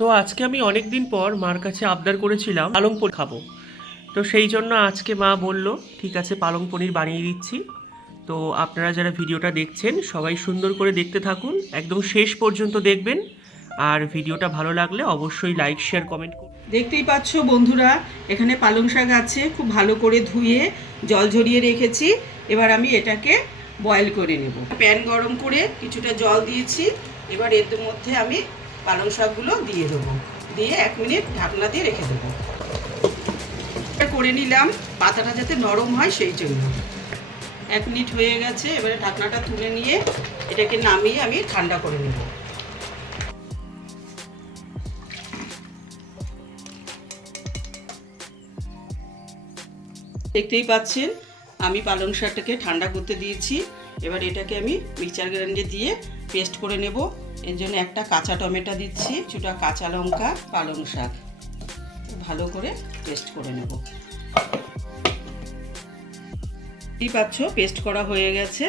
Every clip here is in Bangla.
তো আজকে আমি অনেক দিন পর মার কাছে আবদার করেছিলাম পালং পনির খাবো। তো সেই জন্য আজকে মা বলল ঠিক আছে পালং পনির বানিয়ে দিচ্ছি। তো আপনারা যারা ভিডিওটা দেখছেন সবাই সুন্দর করে দেখতে থাকুন, একদম শেষ পর্যন্ত দেখবেন। আর ভিডিওটা ভালো লাগলে অবশ্যই লাইক শেয়ার কমেন্ট করুন। দেখতেই পাচ্ছ বন্ধুরা, এখানে পালং শাক আছে, খুব ভালো করে ধুয়ে জল ঝরিয়ে রেখেছি। এবার আমি এটাকে বয়েল করে নেব। প্যান গরম করে কিছুটা জল দিয়েছি। এবার এর মধ্যে আমি পালং শাকগুলো দিয়ে দেবো, দিয়ে 1 মিনিট ঢাকনা দিয়ে রেখে দেবো। এটা করে নিলাম পাতাটা যাতে নরম হয় সেই জন্য। 1 মিনিট হয়ে গেছে, এবারে ঢাকনাটা তুলে নিয়ে এটাকে নামিয়ে আমি ঠান্ডা করে নেব। দেখতেই পাচ্ছেন আমি পালং শাকটাকে ঠান্ডা করতে দিয়েছি। এবার এটাকে আমি মিক্সচার গ্রাইন্ডারে দিয়ে পেস্ট করে নেব। এর জন্য একটা কাঁচা টমেটো দিচ্ছি, কিছুটা কাঁচা লঙ্কা, পালং শাক ভালো করে পেস্ট করে নেব। দেখতেই পাচ্ছ পেস্ট করা হয়ে গেছে।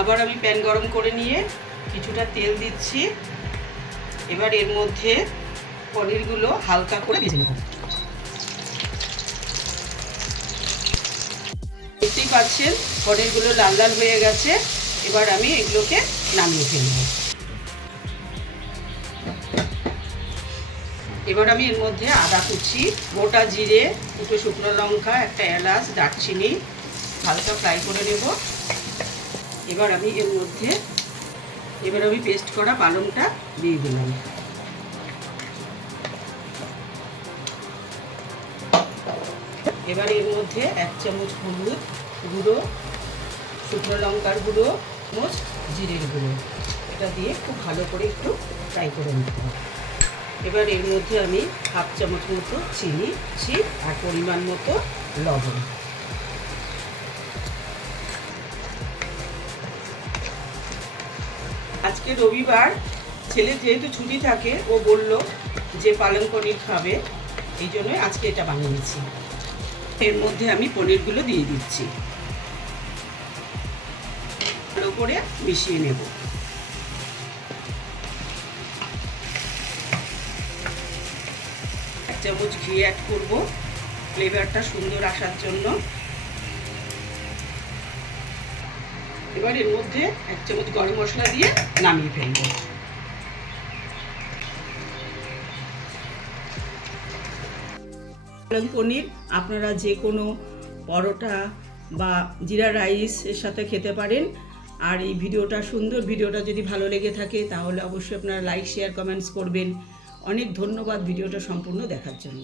আবার আমি প্যান গরম করে নিয়ে কিছুটা তেল দিচ্ছি। এবার এর মধ্যে পনিরগুলো হালকা করে ভেজে নেব। দেখতেই পাচ্ছেন পনিরগুলো লাল লাল হয়ে গেছে। এবার আমি এগুলোকে নামিয়ে ফেলব। এবার আমি এর মধ্যে আদা কুচি, গোটা জিরে, 2টো শুকনো লঙ্কা, একটা এলাচ, দারচিনি হালকা ফ্রাই করে নেব। এবার আমি এর মধ্যে পেস্ট করা পালংটা দিয়ে দিলাম। এবার এর মধ্যে 1 চামচ হলুদ গুঁড়ো, শুকনো লঙ্কার গুঁড়ো, চামচ জিরের গুঁড়ো, এটা দিয়ে খুব ভালো করে একটু ফ্রাই করে নিতে হবে। এবার এর মধ্যে আমি 1/2 চামচ মতো চিনি আর পরিমাণ মতো লবণ। আজকে রবিবার, ছেলে যেহেতু ছুটি থাকে ও বলল যে পালং পনির খাবে, এই জন্যই আজকে এটা বানিয়েছি। এর মধ্যে আমি পনিরগুলো দিয়ে দিচ্ছি, ভালো করে মিশিয়ে নেব। 1 চামচ ঘি অ্যাড করব ফ্লেভারটা সুন্দর আসার জন্য। এবার এর মধ্যে 1 চামচ গরম মশলা দিয়ে নামিয়ে ফেলব। পালং পনির আপনারা যে কোনো পরোটা বা জিরা রাইস এর সাথে খেতে পারেন। আর এই ভিডিওটা যদি ভালো লেগে থাকে তাহলে অবশ্যই আপনারা লাইক শেয়ার কমেন্টস করবেন। অনেক ধন্যবাদ ভিডিওটা সম্পূর্ণ দেখার জন্য।